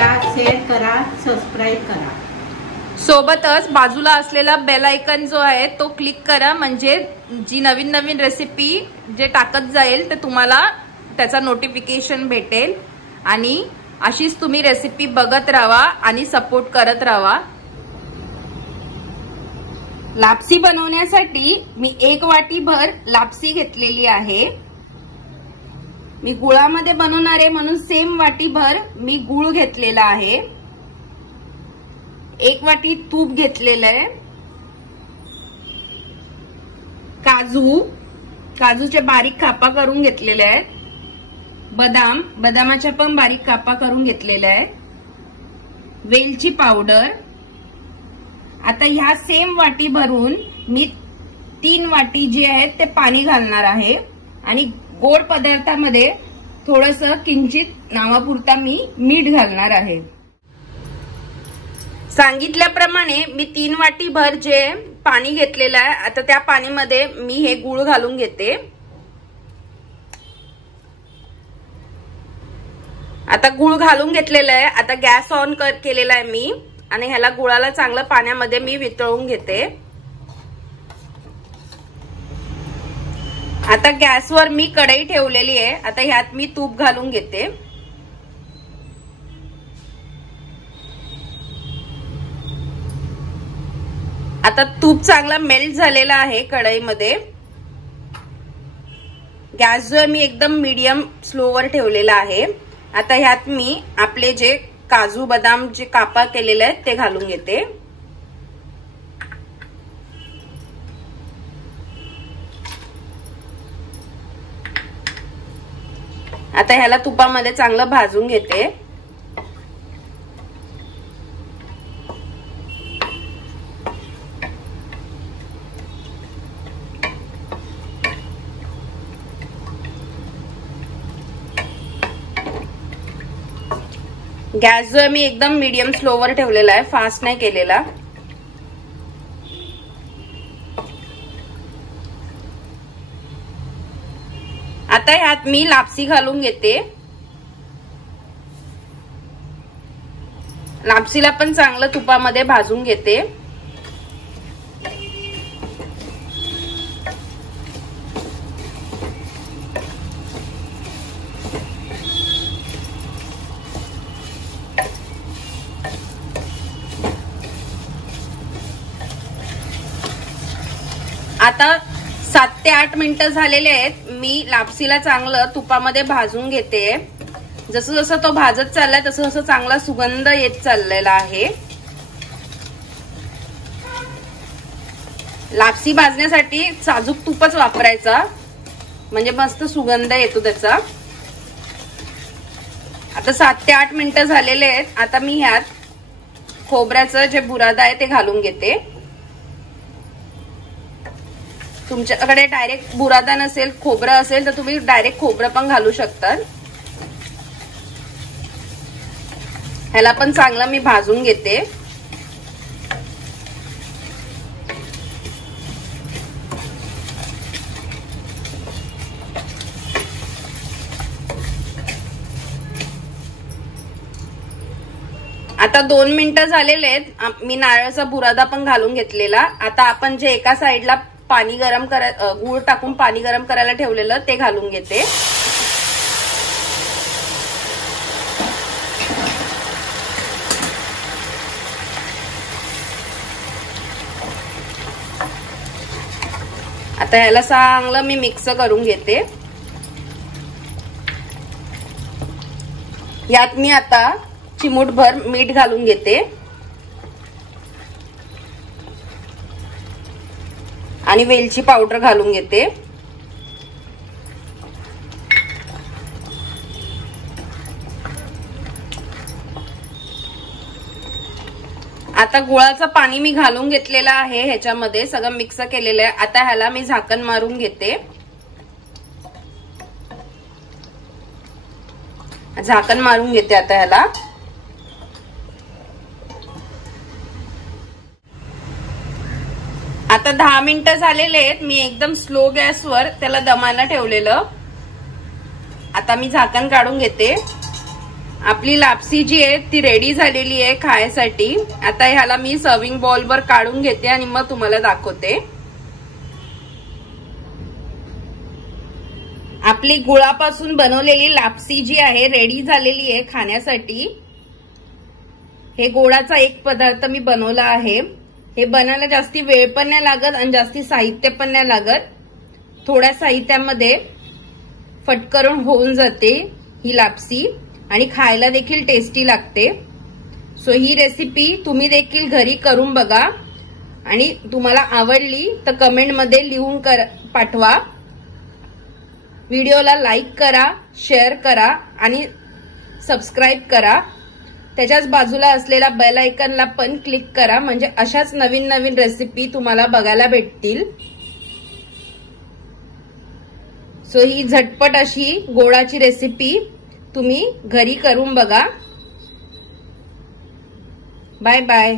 करा, शेअर करा, सबस्क्राईब करा. सोबतच बाजूला असलेला बेल आयकॉन जो आहे तो क्लिक करा, म्हणजे जी नवीन नवीन रेसिपी जे टाकत जाईल ते तुम्हाला त्याचा नोटिफिकेशन भेटेल. आणि अशीच तुम्ही रेसिपी बघत राहा आणि सपोर्ट करत राहा. लापसी बनवण्यासाठी मी 1 वाटीभर लापसी घेतलेली आहे. मी गुळामध्ये बनवणार आहे म्हणून सेम वाटीभर मी गुळ घेतलेला आहे. 1 वाटी तूप घेतलेलं आहे. काजूचे बारीक कापा करून घेतलेले आहेत. बदामाच्या पण बारीक कापा करून घेतलेल्या आहेत. वेलची पावडर. आता ह्या सेम वाटी भरून मी 3 वाटी जे आहेत ते पाणी घालणार आहे. आणि गोड पदार्थामध्ये थोडंसं किंचित नावापुरता मी मीठ घालणार आहे. सांगितल्याप्रमाणे मी 3 वाटी भर जे पाणी घेतलेलं आहे, आता त्या पाणीमध्ये मी हे गुळ घालून घेते. आता गुळ घालून घेतलेला आहे. आता गॅस ऑन केलेला आहे मी आणि ह्याला गुळाला चांगलं पाण्यामध्ये मी वितळून घेते. आता गॅसवर मी कढई ठेवलेली आहे. आता ह्यात मी तूप घालून घेते. आता तूप चांगला मेल्ट झालेला आहे कढईमध्ये. गॅस जो मी एकदम मीडियम स्लोवर ठेवलेला आहे. आता ह्यात मी आपले जे काजू बदाम जे कापा केलेले आहेत ते घालून घेते. आता ह्याला तुपामध्ये चांगलं भाजून घेते. गॅस जो मी एकदम मीडियम स्लोवर ठेवलेला आहे, फास्ट नाही केलेला. आता ह्यात मी लापसी घालून घेते. लापसीला पण चांगलं तुपामध्ये भाजून घेते. आता 7 ते 8 मिनिटं झालेले आहेत. मी लापसीला चांगलं तुपामध्ये भाजून घेते. जसं जसं तो भाजत चाललाय तसं तसं चांगला सुगंध येत चाललेला आहे. लापसी भाजण्यासाठी साजूक तूपच वापरायचा, म्हणजे मस्त सुगंध येतो त्याचा. आता 7 ते 8 मिनिटं झालेले आहेत. आता मी ह्यात खोबऱ्याचं जे बुरादा आहे ते घालून घेते. तुमच्याकडे डायरेक्ट बुरादा नसेल, खोबरं असेल तर तुम्ही डायरेक्ट खोबरं पण घालू शकता. ह्याला पण चांगलं मी भाजून घेते. आता 2 मिनिटं झालेले आहेत. मी नारळाचा बुरादा पण घालून घेतलेला. आता आपण जे एका साइडला पाणी गरम गुळ टाकून पाणी गरम करायला ठेवलेलं ते घालून घेते. आता ह्याला चांगलं मी मिक्स करून घेते. यात मी आता चिमूटभर मीठ घालून घेते आणि वेलची पावडर घालून घेते. आता गुळाचं पाणी मी घालून घेतलेलं आहे. ह्याच्यामध्ये सगळं मिक्स केलेलं आहे. आता ह्याला मी झाकण मारून घेते. झाकण मारून घेते आता ह्याला. आता 10 मिनिटं झालेले आहेत. मी एकदम स्लो गॅसवर त्याला दमायला ठेवलेलं. आता मी झाकण काढून घेते. आपली लापसी जी आहे ती रेडी झालेली आहे खायसाठी। आता ह्याला मी सर्विंग बॉल वर काढून घेते आणि मग तुम्हाला दाखवते। आपली गुळापासून बनवलेली लापसी जी आहे रेडी झालेली आहे खाण्यासाठी। हे गोडाचा एक पदार्थ मी बनवला आहे। हे बनायला जास्ती वेळ पण नाही लागत आणि जास्ती साहित्य पण नाही लागत। थोड्या साहित्यामध्ये फटकरून होऊन जाते ही लापसी आणि खायला देखील टेस्टी लागते। सो ही रेसिपी तुम्ही देखील घरी करून बघा आणि तुम्हाला आवडली तर कमेंट मध्ये लिहून पाठवा। व्हिडिओला लाईक करा, शेअर करा आणि सबस्क्राईब करा। त्याच्याच बाजूला असलेल्या बेल आयकॉनला पण क्लिक करा, म्हणजे अशाच नवीन नवीन रेसिपी तुम्हाला बघायला भेटतील। सो ही झटपट अशी गोडाची रेसिपी तुम्ही घरी करून बघा। Bye bye.